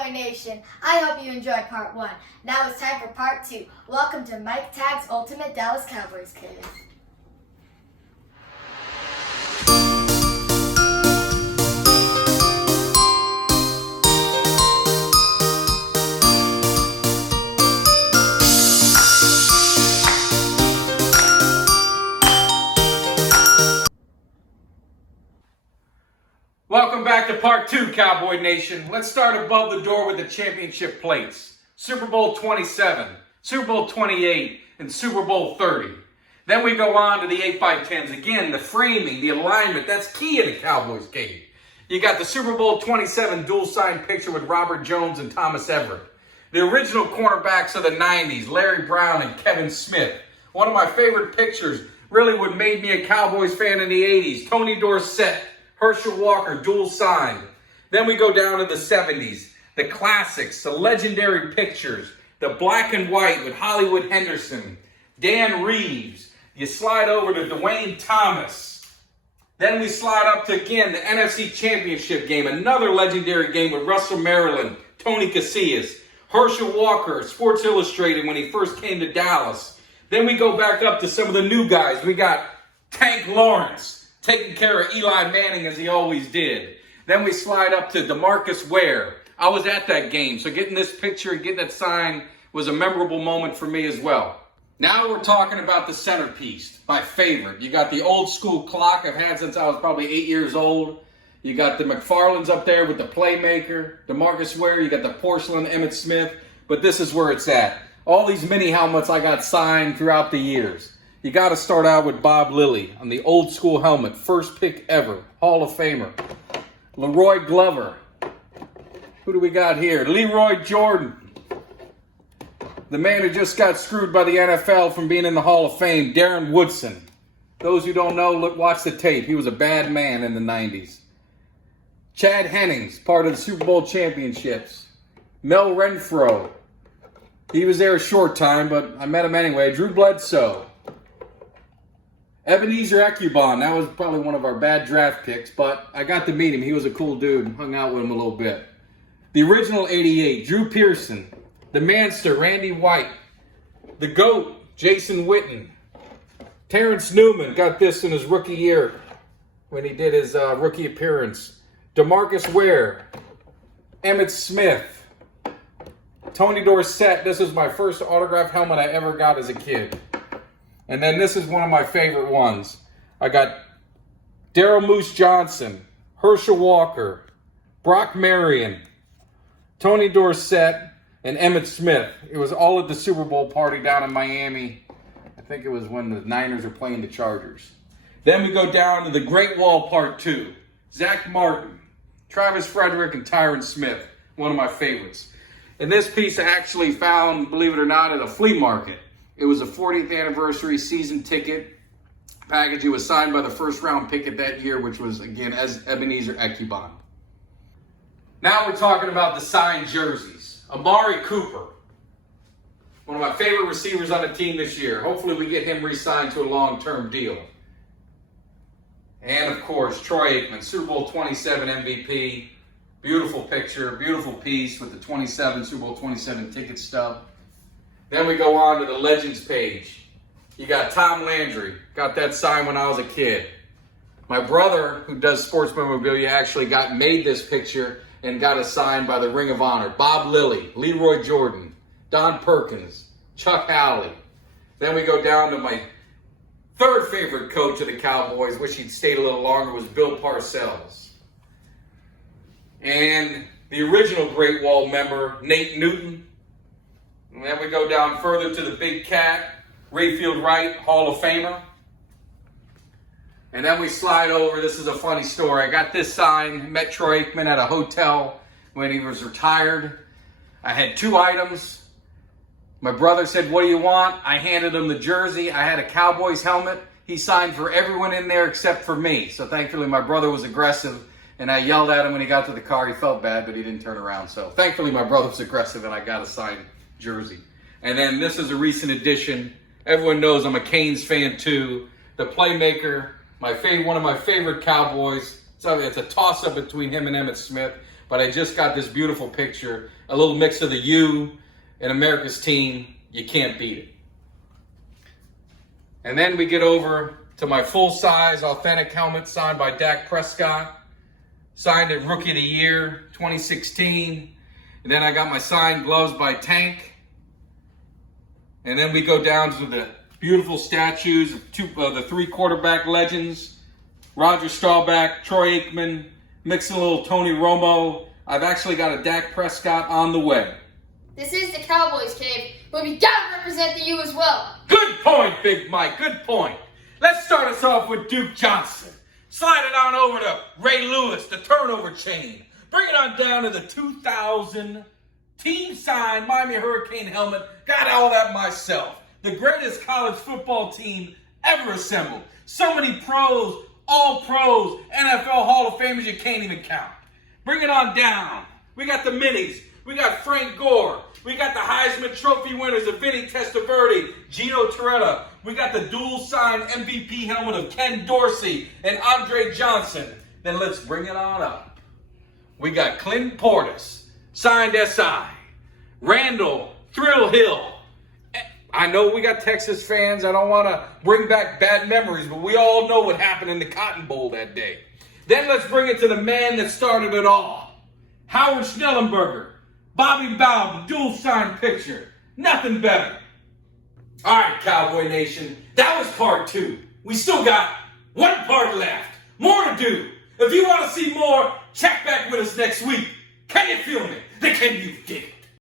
Cowboy Nation. I hope you enjoyed part 1. Now it's time for part 2. Welcome to Mike Tagg's Ultimate Dallas Cowboys Cave. Welcome back to part 2, Cowboy Nation. Let's start above the door with the championship plates. Super Bowl 27, Super Bowl 28, and Super Bowl 30. Then we go on to the 8x10s. Again, the framing, the alignment, that's key in a Cowboys game. You got the Super Bowl 27 dual sign picture with Robert Jones and Thomas Everett. The original cornerbacks of the 90s, Larry Brown and Kevin Smith. One of my favorite pictures, really what made me a Cowboys fan in the 80s, Tony Dorsett, Herschel Walker, dual signed. Then we go down to the 70s, the classics, the legendary pictures, the black and white with Hollywood Henderson, Dan Reeves. You slide over to Dwayne Thomas. Then we slide up to, again, the NFC Championship game, another legendary game with Russell Maryland, Tony Casillas, Herschel Walker, Sports Illustrated when he first came to Dallas. Then we go back up to some of the new guys. We got Tank Lawrence, taking care of Eli Manning as he always did. Then we slide up to DeMarcus Ware. I was at that game, so getting this picture and getting that sign was a memorable moment for me as well. Now we're talking about the centerpiece, my favorite. You got the old school clock I've had since I was probably 8 years old. You got the McFarlands up there with the playmaker, DeMarcus Ware. You got the porcelain Emmitt Smith, but this is where it's at. All these mini helmets I got signed throughout the years. You got to start out with Bob Lilly on the old school helmet. First pick ever. Hall of Famer. Leroy Glover. Who do we got here? Leroy Jordan. The man who just got screwed by the NFL from being in the Hall of Fame. Darren Woodson. Those who don't know, watch the tape. He was a bad man in the 90s. Chad Hennings, part of the Super Bowl championships. Mel Renfro. He was there a short time, but I met him anyway. Drew Bledsoe. Ebenezer Ecubon, that was probably one of our bad draft picks, but I got to meet him. He was a cool dude. Hung out with him a little bit. The original 88, Drew Pearson. The Manster, Randy White. The GOAT, Jason Witten. Terrence Newman got this in his rookie year when he did his rookie appearance. DeMarcus Ware. Emmitt Smith. Tony Dorsett. This was my first autographed helmet I ever got as a kid. And then this is one of my favorite ones. I got Daryl Moose Johnson, Herschel Walker, Brock Marion, Tony Dorsett, and Emmitt Smith. It was all at the Super Bowl party down in Miami. I think it was when the Niners were playing the Chargers. Then we go down to the Great Wall Part 2. Zach Martin, Travis Frederick, and Tyron Smith. One of my favorites. And this piece I actually found, believe it or not, at a flea market. It was a 40th anniversary season ticket package. It was signed by the first round pick at that year, which was, again, as Ebenezer Ecubon. Now we're talking about the signed jerseys. Amari Cooper, one of my favorite receivers on the team this year. Hopefully we get him re-signed to a long-term deal. And, of course, Troy Aikman, Super Bowl 27 MVP. Beautiful picture, beautiful piece with the Super Bowl 27 ticket stub. Then we go on to the Legends page. You got Tom Landry. Got that signed when I was a kid. My brother, who does sports memorabilia, actually made this picture and got it signed by the Ring of Honor. Bob Lilly, Leroy Jordan, Don Perkins, Chuck Howley. Then we go down to my third favorite coach of the Cowboys, wish he'd stayed a little longer, was Bill Parcells. And the original Great Wall member, Nate Newton. And then we go down further to the Big Cat, Rayfield Wright, Hall of Famer. And then we slide over. This is a funny story. I got this sign, met Troy Aikman at a hotel when he was retired. I had 2 items. My brother said, "What do you want?" I handed him the jersey. I had a Cowboys helmet. He signed for everyone in there except for me. So thankfully my brother was aggressive, and I yelled at him when he got to the car. He felt bad, but he didn't turn around. So thankfully my brother was aggressive, and I got a signed jersey. And then this is a recent addition. Everyone knows I'm a Canes fan too. The playmaker, one of my favorite Cowboys. So it's a toss-up between him and Emmitt Smith. but I just got this beautiful picture. A little mix of the U and America's team. You can't beat it. And then we get over to my full-size authentic helmet signed by Dak Prescott. Signed at Rookie of the Year 2016. And then I got my signed gloves by Tank. And then we go down to the beautiful statues of the three quarterback legends. Roger Staubach, Troy Aikman, mixing a little Tony Romo. I've actually got a Dak Prescott on the way. This is the Cowboys Cave, but we gotta represent the U as well. Good point, Big Mike, good point. Let's start us off with Duke Johnson. Slide it on over to Ray Lewis, the turnover chain. Bring it on down to the 2000 team signed Miami Hurricane helmet. Got all that myself. The greatest college football team ever assembled. So many pros, all pros, NFL Hall of Famers you can't even count. Bring it on down. We got the minis. We got Frank Gore. We got the Heisman Trophy winners of Vinny Testaverde, Gino Torretta. We got the dual-signed MVP helmet of Ken Dorsey and Andre Johnson. Then let's bring it on up. We got Clint Portis, signed SI. Randall Thrill Hill. I know we got Texas fans. I don't want to bring back bad memories, but we all know what happened in the Cotton Bowl that day. Then let's bring it to the man that started it all. Howard Schnellenberger. Bobby Bowden, dual sign picture. Nothing better. All right, Cowboy Nation. That was part 2. We still got one part left. More to do. If you want to see more, check back with us next week. Can you feel me? Can you dig it?